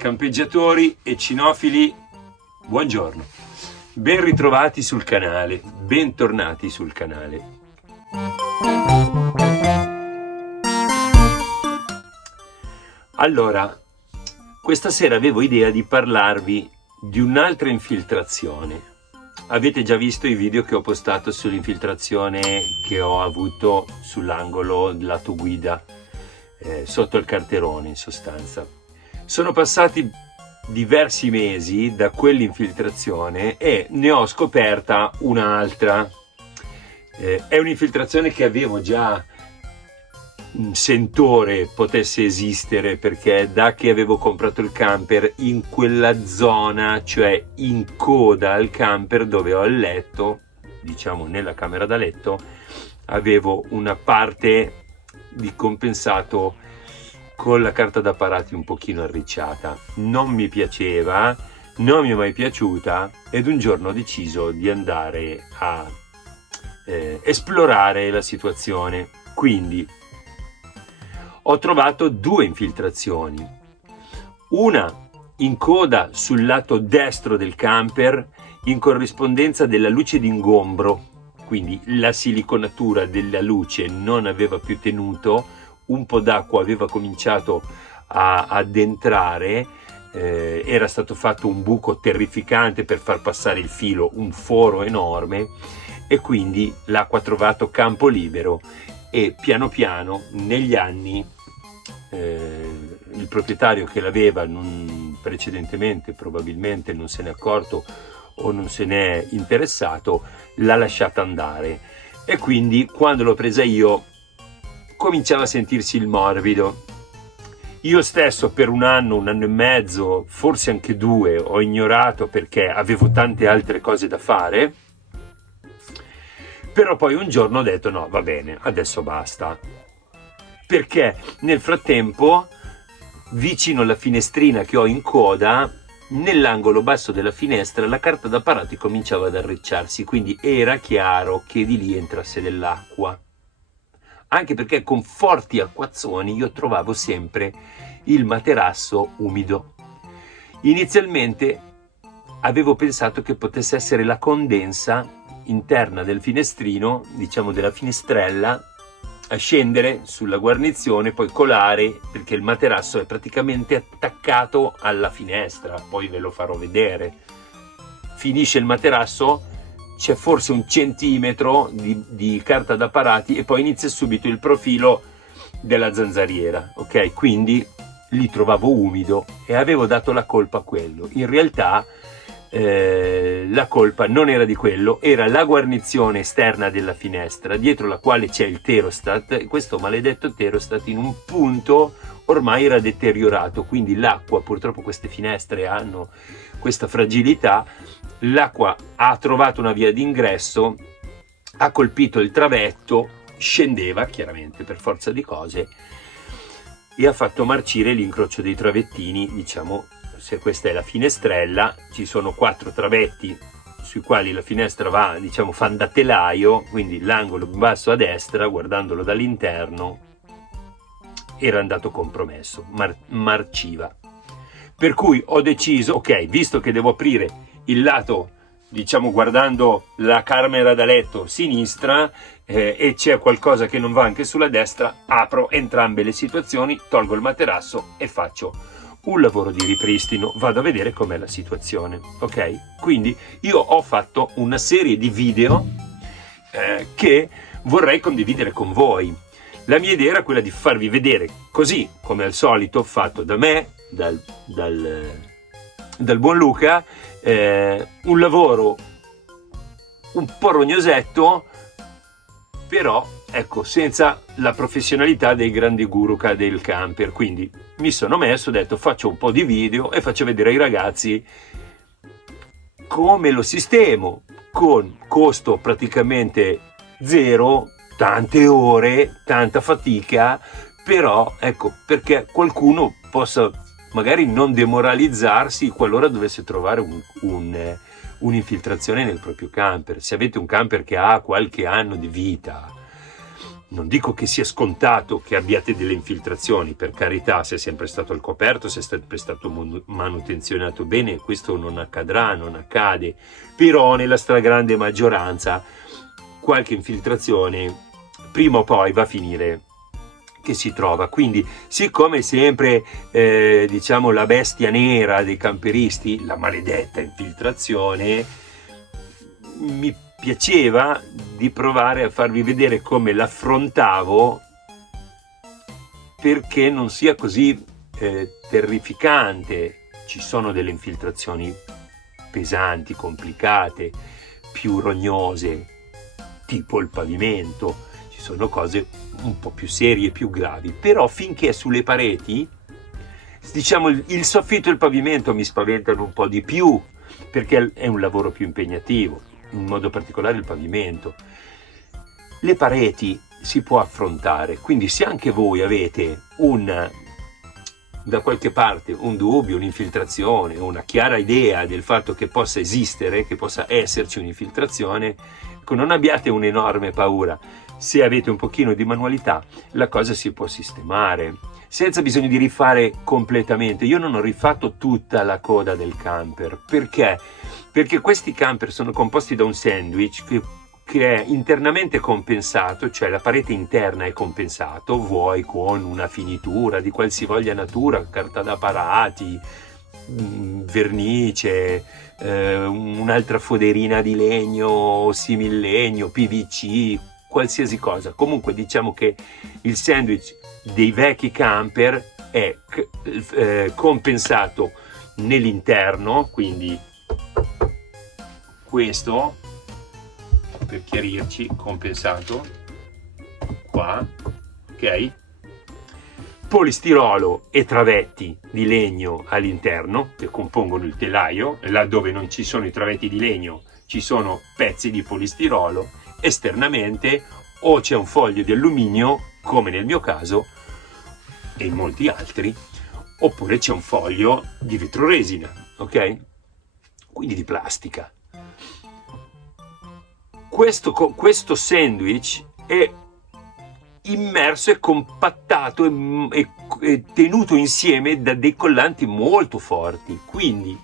Campeggiatori e cinofili, buongiorno, ben ritrovati sul canale, bentornati sul canale. Allora, questa sera avevo idea di parlarvi di un'altra infiltrazione. Avete già visto i video che ho postato sull'infiltrazione che ho avuto sull'angolo lato guida, sotto il carterone in sostanza. Sono passati diversi mesi da quell'infiltrazione e ne ho scoperta un'altra. È un'infiltrazione che avevo già un sentore potesse esistere, perché da che avevo comprato il camper, in quella zona, cioè in coda al camper dove ho il letto, diciamo nella camera da letto, avevo una parte di compensato con la carta da parati un pochino arricciata. Non mi piaceva, non mi è mai piaciuta, ed un giorno ho deciso di andare a esplorare la situazione. Quindi ho trovato due infiltrazioni, una in coda sul lato destro del camper in corrispondenza della luce d'ingombro, quindi la siliconatura della luce non aveva più tenuto, un po' d'acqua aveva cominciato ad entrare, era stato fatto un buco terrificante per far passare il filo, un foro enorme, e quindi l'acqua ha trovato campo libero e piano piano negli anni il proprietario che l'aveva precedentemente probabilmente non se n'è accorto o non se n'è interessato, l'ha lasciata andare, e quindi quando l'ho presa io cominciava a sentirsi il morbido. Io stesso per un anno e mezzo, forse anche 2, ho ignorato perché avevo tante altre cose da fare, però poi un giorno ho detto no, va bene, adesso basta, perché nel frattempo vicino alla finestrina che ho in coda, nell'angolo basso della finestra, la carta da parati cominciava ad arricciarsi, quindi era chiaro che di lì entrasse dell'acqua, anche perché con forti acquazzoni io trovavo sempre il materasso umido. Inizialmente avevo pensato che potesse essere la condensa interna del finestrino, diciamo della finestrella, a scendere sulla guarnizione, poi colare, perché il materasso è praticamente attaccato alla finestra, poi ve lo farò vedere. Finisce il materasso, c'è forse 1 centimetro di carta da parati e poi inizia subito il profilo della zanzariera, ok? Quindi li trovavo umido e avevo dato la colpa a quello. In realtà la colpa non era di quello, era la guarnizione esterna della finestra, dietro la quale c'è il terostat, e questo maledetto terostat in un punto ormai era deteriorato, quindi l'acqua, purtroppo queste finestre hanno questa fragilità, l'acqua ha trovato una via d'ingresso, ha colpito il travetto, scendeva chiaramente per forza di cose e ha fatto marcire l'incrocio dei travettini. Diciamo, se questa è la finestrella, ci sono 4 travetti sui quali la finestra va, diciamo, fan da telaio, quindi l'angolo basso a destra, guardandolo dall'interno, era andato compromesso, marciva. Per cui ho deciso, ok, visto che devo aprire il lato, diciamo guardando la camera da letto sinistra, e c'è qualcosa che non va anche sulla destra, apro entrambe le situazioni, tolgo il materasso e faccio un lavoro di ripristino, vado a vedere com'è la situazione, ok? Quindi io ho fatto una serie di video che vorrei condividere con voi. La mia idea era quella di farvi vedere, così come al solito fatto da me, dal buon Luca, un lavoro un po' rognosetto, però ecco, senza la professionalità dei grandi guru del camper. Quindi mi sono messo, ho detto faccio un po' di video e faccio vedere ai ragazzi come lo sistemo, con costo praticamente zero, tante ore, tanta fatica, però ecco, perché qualcuno possa magari non demoralizzarsi qualora dovesse trovare un'infiltrazione nel proprio camper. Se avete un camper che ha qualche anno di vita, Non dico che sia scontato che abbiate delle infiltrazioni, per carità, se è sempre stato al coperto, se è sempre stato manutenzionato bene, questo non accadrà, non accade, però nella stragrande maggioranza qualche infiltrazione prima o poi va a finire che si trova. Quindi, siccome sempre diciamo la bestia nera dei camperisti, la maledetta infiltrazione, mi piaceva di provare a farvi vedere come l'affrontavo, perché non sia così terrificante. Ci sono delle infiltrazioni pesanti, complicate, più rognose, tipo il pavimento, ci sono cose un po' più serie, più gravi, però finché è sulle pareti, diciamo il soffitto e il pavimento mi spaventano un po' di più, perché è un lavoro più impegnativo, in modo particolare il pavimento. Le pareti si può affrontare, quindi se anche voi avete da qualche parte un dubbio, un'infiltrazione, una chiara idea del fatto che possa esistere, che possa esserci un'infiltrazione, non abbiate un'enorme paura. Se avete un pochino di manualità, la cosa si può sistemare senza bisogno di rifare completamente. Io non ho rifatto tutta la coda del camper. Perché? Perché questi camper sono composti da un sandwich che è internamente compensato, cioè la parete interna è compensato, vuoi con una finitura di qualsivoglia natura, carta da parati, vernice, un'altra foderina di legno, simillegno, PVC, qualsiasi cosa. Comunque diciamo che il sandwich dei vecchi camper è compensato nell'interno, quindi questo, per chiarirci, compensato qua, ok? Polistirolo e travetti di legno all'interno che compongono il telaio, e là dove non ci sono i travetti di legno ci sono pezzi di polistirolo. Esternamente o c'è un foglio di alluminio, come nel mio caso e in molti altri, oppure c'è un foglio di vetroresina, ok? Quindi di plastica. Questo sandwich è immerso e compattato e tenuto insieme da dei collanti molto forti, quindi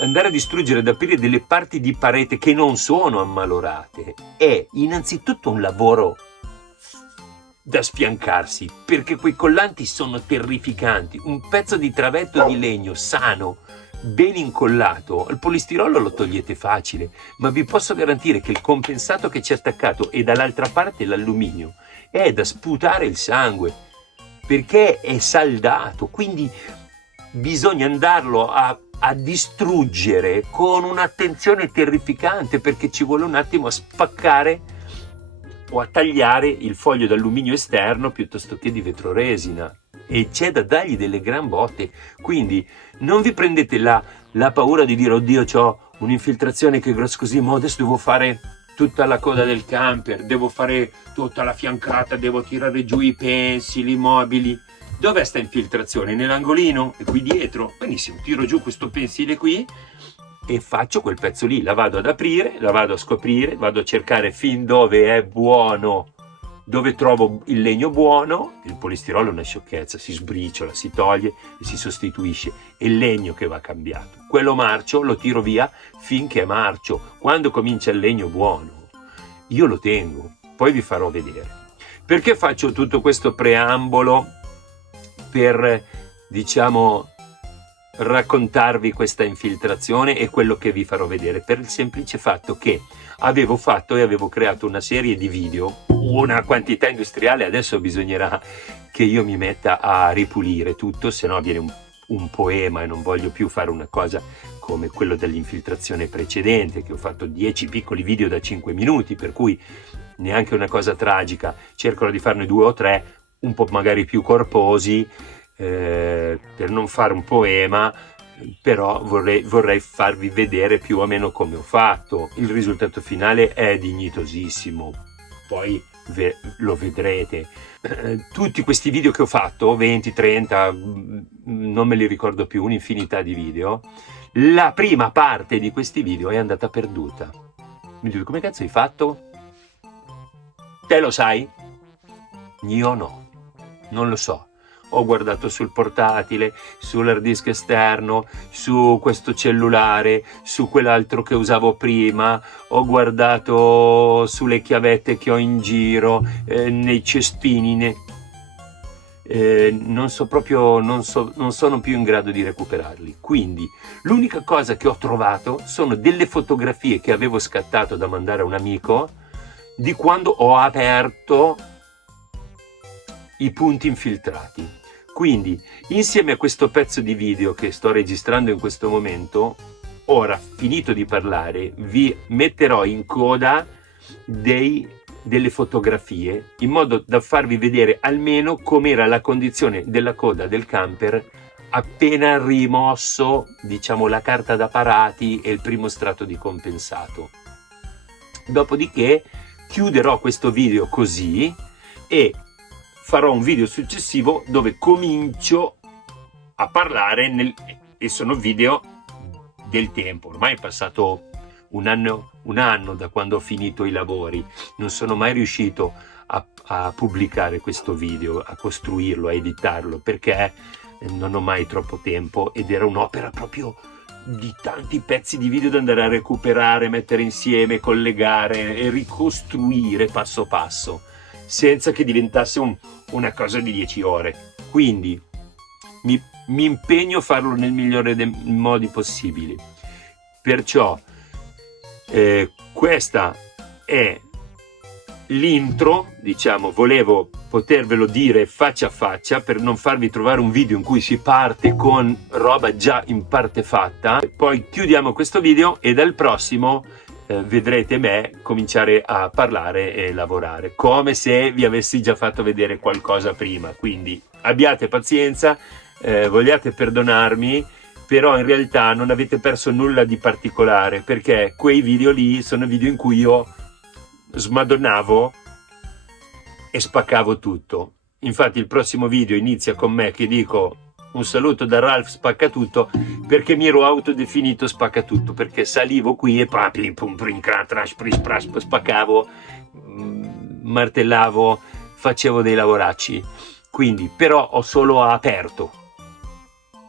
andare a distruggere, ad aprire delle parti di parete che non sono ammalorate è innanzitutto un lavoro da sfiancarsi, perché quei collanti sono terrificanti. Un pezzo di travetto di legno sano, ben incollato, il polistirolo lo togliete facile, ma vi posso garantire che il compensato che c'è attaccato e dall'altra parte l'alluminio è da sputare il sangue, perché è saldato, quindi bisogna andarlo a distruggere con un'attenzione terrificante, perché ci vuole un attimo a spaccare o a tagliare il foglio d'alluminio esterno piuttosto che di vetroresina, e c'è da dargli delle gran botte. Quindi non vi prendete la paura di dire oddio c'ho un'infiltrazione che è grossa così, ma adesso devo fare tutta la coda del camper, devo fare tutta la fiancata, devo tirare giù i pensili, i mobili. Dov'è sta infiltrazione? Nell'angolino? E qui dietro? Benissimo, tiro giù questo pensile qui e faccio quel pezzo lì, la vado ad aprire, la vado a scoprire, vado a cercare fin dove è buono, dove trovo il legno buono. Il polistirolo è una sciocchezza, si sbriciola, si toglie e si sostituisce, è il legno che va cambiato. Quello marcio lo tiro via finché è marcio. Quando comincia il legno buono io lo tengo, poi vi farò vedere. Perché faccio tutto questo preambolo? Per, diciamo, raccontarvi questa infiltrazione e quello che vi farò vedere, per il semplice fatto che avevo fatto e avevo creato una serie di video, una quantità industriale. Adesso bisognerà che io mi metta a ripulire tutto, se no viene un poema e non voglio più fare una cosa come quello dell'infiltrazione precedente, che ho fatto 10 piccoli video da 5 minuti, per cui neanche una cosa tragica. Cercherò di farne 2 o 3 un po' magari più corposi, per non fare un poema, però vorrei farvi vedere più o meno come ho fatto. Il risultato finale è dignitosissimo, poi lo vedrete. Tutti questi video che ho fatto, 20, 30, non me li ricordo più, un'infinità di video, la prima parte di questi video è andata perduta. Mi dico, come cazzo hai fatto? Te lo sai? Io no, non lo so. Ho guardato sul portatile, sull'hard disk esterno, su questo cellulare, su quell'altro che usavo prima, ho guardato sulle chiavette che ho in giro, nei cestini, non so proprio, non sono più in grado di recuperarli. Quindi l'unica cosa che ho trovato sono delle fotografie che avevo scattato da mandare a un amico di quando ho aperto i punti infiltrati. Quindi, insieme a questo pezzo di video che sto registrando in questo momento, ora finito di parlare, vi metterò in coda delle fotografie in modo da farvi vedere almeno com'era la condizione della coda del camper appena rimosso, diciamo, la carta da parati e il primo strato di compensato. Dopodiché chiuderò questo video così e farò un video successivo dove comincio a parlare e sono video del tempo. Ormai è passato un anno da quando ho finito i lavori. Non sono mai riuscito a pubblicare questo video, a costruirlo, a editarlo, perché non ho mai troppo tempo ed era un'opera proprio di tanti pezzi di video da andare a recuperare, mettere insieme, collegare e ricostruire passo passo, senza che diventasse una cosa di 10 ore. Quindi mi impegno a farlo nel migliore dei modi possibili. Perciò questa è l'intro, diciamo, volevo potervelo dire faccia a faccia per non farvi trovare un video in cui si parte con roba già in parte fatta. Poi chiudiamo questo video e dal prossimo vedrete me cominciare a parlare e lavorare come se vi avessi già fatto vedere qualcosa prima. Quindi abbiate pazienza, vogliate perdonarmi, però in realtà non avete perso nulla di particolare, perché quei video lì sono video in cui io smadonnavo e spaccavo tutto. Infatti il prossimo video inizia con me che dico un saluto da Ralph Spaccatutto, perché mi ero autodefinito Spaccatutto, perché salivo qui e spaccavo, martellavo, facevo dei lavoracci. Quindi però ho solo aperto,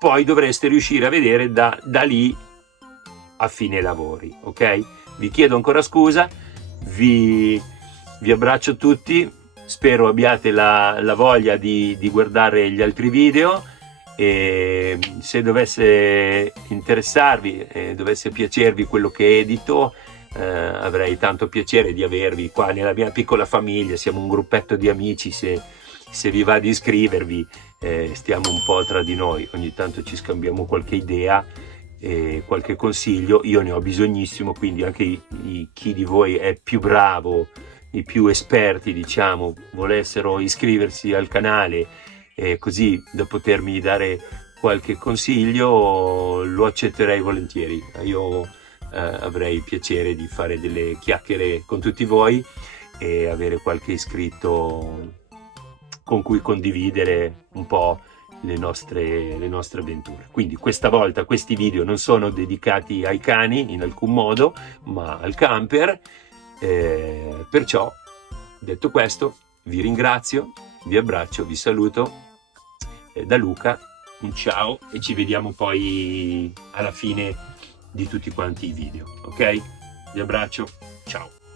poi dovreste riuscire a vedere da lì a fine lavori, ok? Vi chiedo ancora scusa, vi abbraccio tutti, spero abbiate la voglia di guardare gli altri video, e se dovesse interessarvi, dovesse piacervi quello che edito, avrei tanto piacere di avervi qua nella mia piccola famiglia. Siamo un gruppetto di amici, se vi va di iscrivervi, stiamo un po' tra di noi, ogni tanto ci scambiamo qualche idea e qualche consiglio. Io ne ho bisognissimo, quindi anche chi di voi è più bravo, i più esperti, diciamo, volessero iscriversi al canale, così da potermi dare qualche consiglio, lo accetterei volentieri. Io avrei piacere di fare delle chiacchiere con tutti voi e avere qualche iscritto con cui condividere un po' le nostre avventure. Quindi questa volta questi video non sono dedicati ai cani in alcun modo, ma al camper. Perciò, detto questo, vi ringrazio, vi abbraccio, vi saluto. Da Luca, un ciao e ci vediamo poi alla fine di tutti quanti i video, ok? Vi abbraccio, ciao!